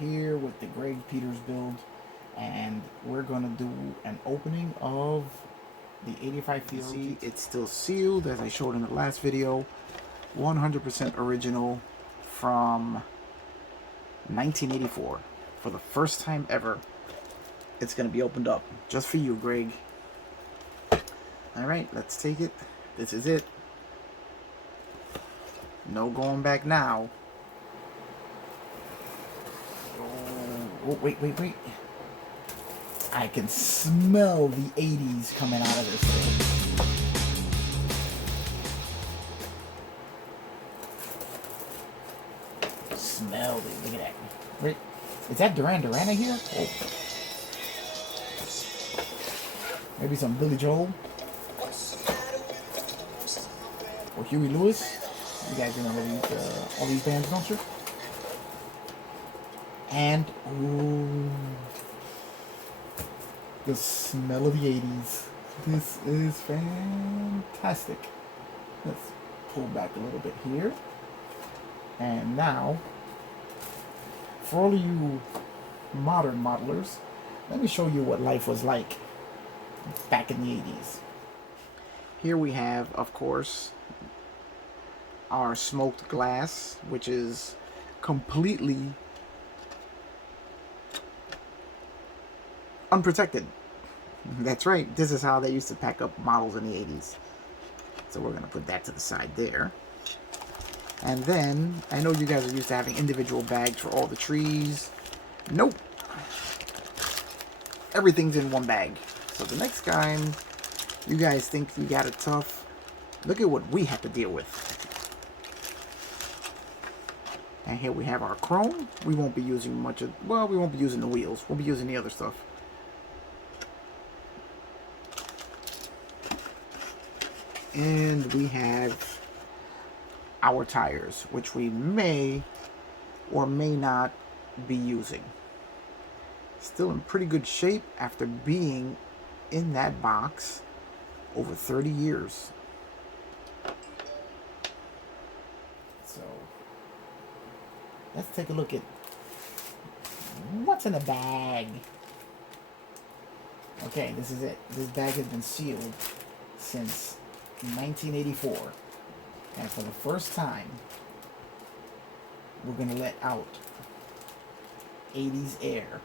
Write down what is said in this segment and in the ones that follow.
here with the Greg Peters build, and we're gonna do an opening of the 85 fiero. See, it's still sealed as I showed in the last video. 100% original from 1984. For the first time ever, it's gonna be opened up just for you, Greg. All right, let's take it. This is it. No going back now. Oh, wait. I can smell the 80s coming out of this thing. Smell it. Look at that. Wait, is that Duran Duran here? Oh. Maybe some Billy Joel. Or Huey Lewis. You guys remember all these bands, don't you? And, ooh, the smell of the 80s. This is fantastic. Let's pull back a little bit here. And now, for all of you modern modelers, let me show you what life was like back in the 80s. Here we have, of course, our smoked glass, which is completely unprotected. That's right, this is how they used to pack up models in the 80s. So we're going to put that to the side there. And then, I know you guys are used to having individual bags for all the trees. Nope. Everything's in one bag. So the next time you guys think you got it tough, look at what we have to deal with. And here we have our chrome. We won't be using much of, well, we won't be using the wheels. We'll be using the other stuff. And we have our tires, which we may or may not be using. Still in pretty good shape after being in that box over 30 years. So let's take a look at what's in the bag. Okay, this is it. This bag has been sealed since 1984. And for the first time, we're going to let out 80s air.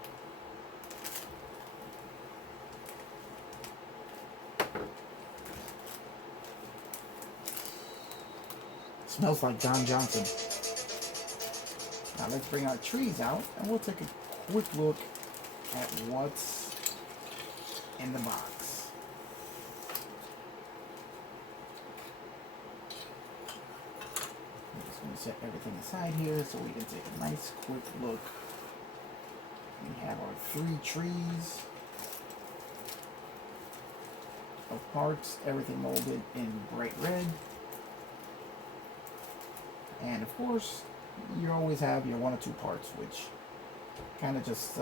Smells like Don Johnson. Now let's bring our trees out and we'll take a quick look at what's in the box. I'm just going to set everything aside here so we can take a nice quick look. We have our 3 trees of parts, everything molded in bright red. And of course, you always have your 1 or 2 parts, which kind of just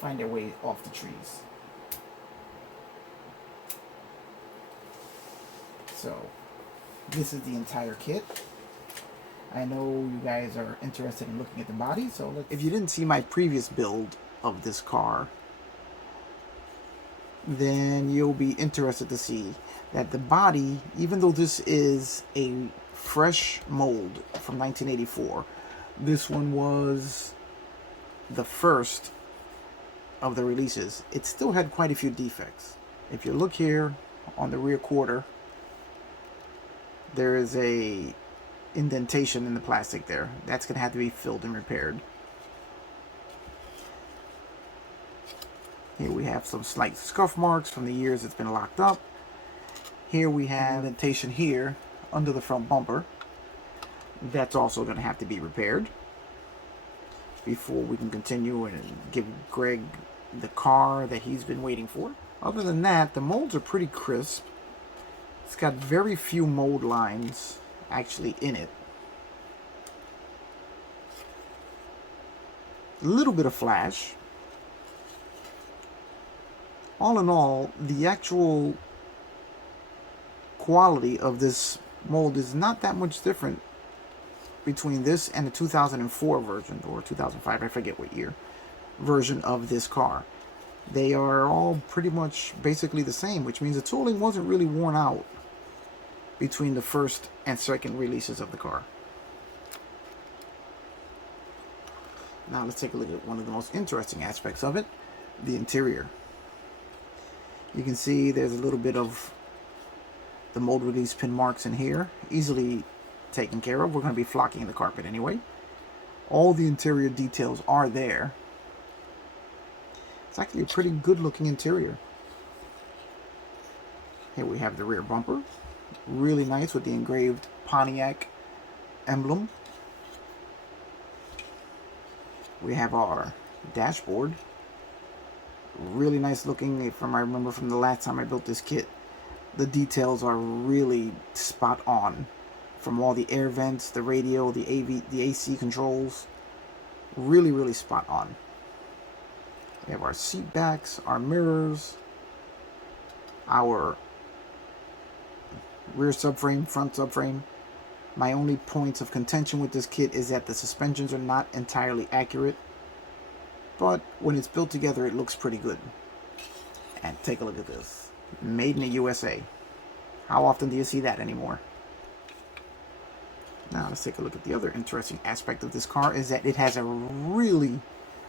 find their way off the trees. So, this is the entire kit. I know you guys are interested in looking at the body, so if you didn't see my previous build of this car, then you'll be interested to see that the body, even though this is a fresh mold from 1984, this one was the first of the releases. It still had quite a few defects. If you look here on the rear quarter, there is a indentation in the plastic there. That's going to have to be filled and repaired. Here we have some slight scuff marks from the years it's been locked up. Here we have an indentation here under the front bumper. That's also going to have to be repaired before we can continue and give Greg the car that he's been waiting for. Other than that, the molds are pretty crisp. It's got very few mold lines actually in it. A little bit of flash. All in all, the actual quality of this mold is not that much different between this and the 2004 version, or 2005, I forget what year, version of this car. They are all pretty much basically the same, which means the tooling wasn't really worn out between the first and second releases of the car. Now let's take a look at one of the most interesting aspects of it, the interior. You can see there's a little bit of the mold release pin marks in here, easily taken care of. We're going to be flocking the carpet anyway. All the interior details are there. It's actually a pretty good looking interior. Here we have the rear bumper. Really nice with the engraved Pontiac emblem. We have our dashboard. Really nice looking. From I remember from the last time I built this kit, the details are really spot on. From all the air vents, the radio, the AC controls, really spot on. We have our seat backs, our mirrors, our rear subframe, front subframe. My only points of contention with this kit is that the suspensions are not entirely accurate, but when it's built together, it looks pretty good. And take a look at this. Made in the USA. How often do you see that anymore? Now let's take a look at the other interesting aspect of this car, is that it has a really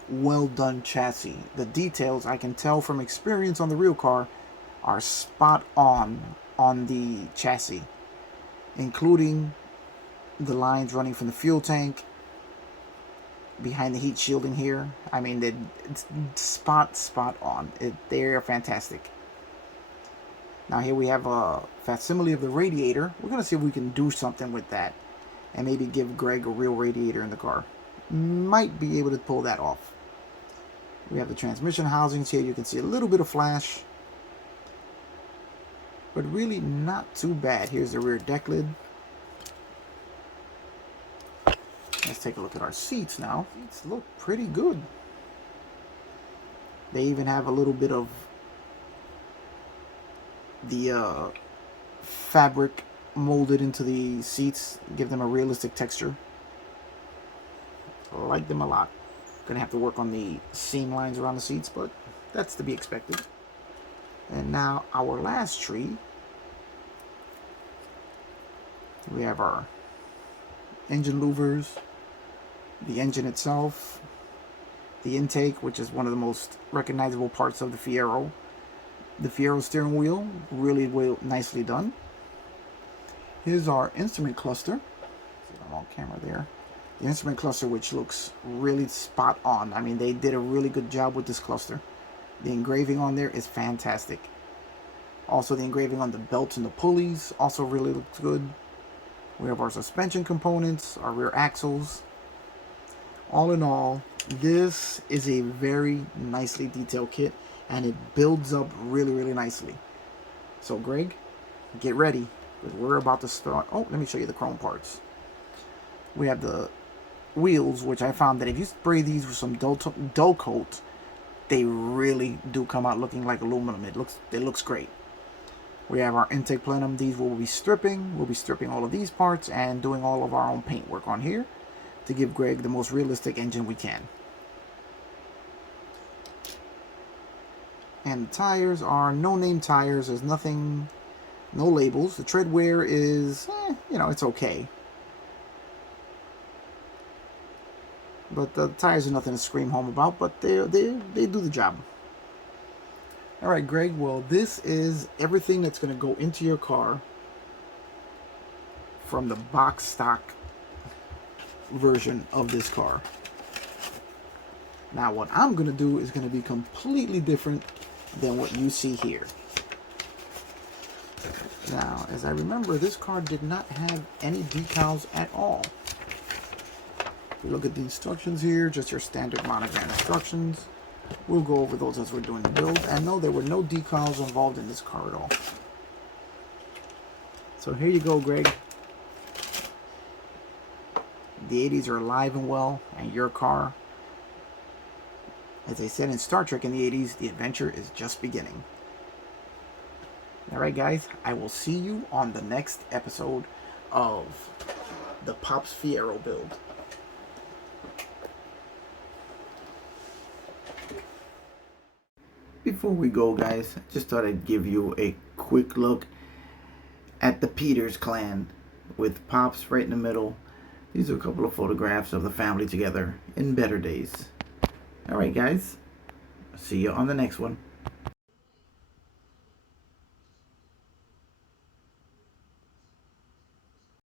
well done chassis. The details, I can tell from experience on the real car, are spot on the chassis, including the lines running from the fuel tank behind the heat shielding here. I mean, it's spot on. They're fantastic. Now here we have a facsimile of the radiator. We're going to see if we can do something with that and maybe give Greg a real radiator in the car. Might be able to pull that off. We have the transmission housings here. You can see a little bit of flash, but really not too bad. Here's the rear deck lid. Let's take a look at our seats now. Seats look pretty good. They even have a little bit of the fabric molded into the seats, give them a realistic texture. I like them a lot. Gonna have to work on the seam lines around the seats, but that's to be expected. And now our last tree, we have our engine louvers, the engine itself, the intake, which is one of the most recognizable parts of the Fiero. The Fiero steering wheel, really well, nicely done. Here's our instrument cluster. See, I'm on camera there. The instrument cluster, which looks really spot on. I mean, they did a really good job with this cluster. The engraving on there is fantastic. Also, the engraving on the belts and the pulleys also really looks good. We have our suspension components, our rear axles. All in all, this is a very nicely detailed kit, and it builds up really nicely. So Greg, get ready, because we're about to start. Oh, let me show you the chrome parts. We have the wheels, which I found that if you spray these with some dull coat, they really do come out looking like aluminum. It looks great. We have our intake plenum. These we'll be stripping. We'll be stripping all of these parts and doing all of our own paint work on here to give Greg the most realistic engine we can. And the tires are no-name tires. There's nothing, no labels. The tread wear is, it's okay. But the tires are nothing to scream home about, but they do the job. All right, Greg, well, this is everything that's going to go into your car from the box stock version of this car. Now, what I'm going to do is going to be completely different than what you see here. Now, as I remember, this car did not have any decals at all. If we look at the instructions here, just your standard monogram instructions. We'll go over those as we're doing the build. And no, there were no decals involved in this car at all. So here you go, Greg. The 80s are alive and well, and your car, as they said in Star Trek in the 80s, the adventure is just beginning. Alright guys, I will see you on the next episode of the Pops Fiero build. Before we go, guys, I just thought I'd give you a quick look at the Peters clan with Pops right in the middle. These are a couple of photographs of the family together in better days. Alright, guys. See you on the next one.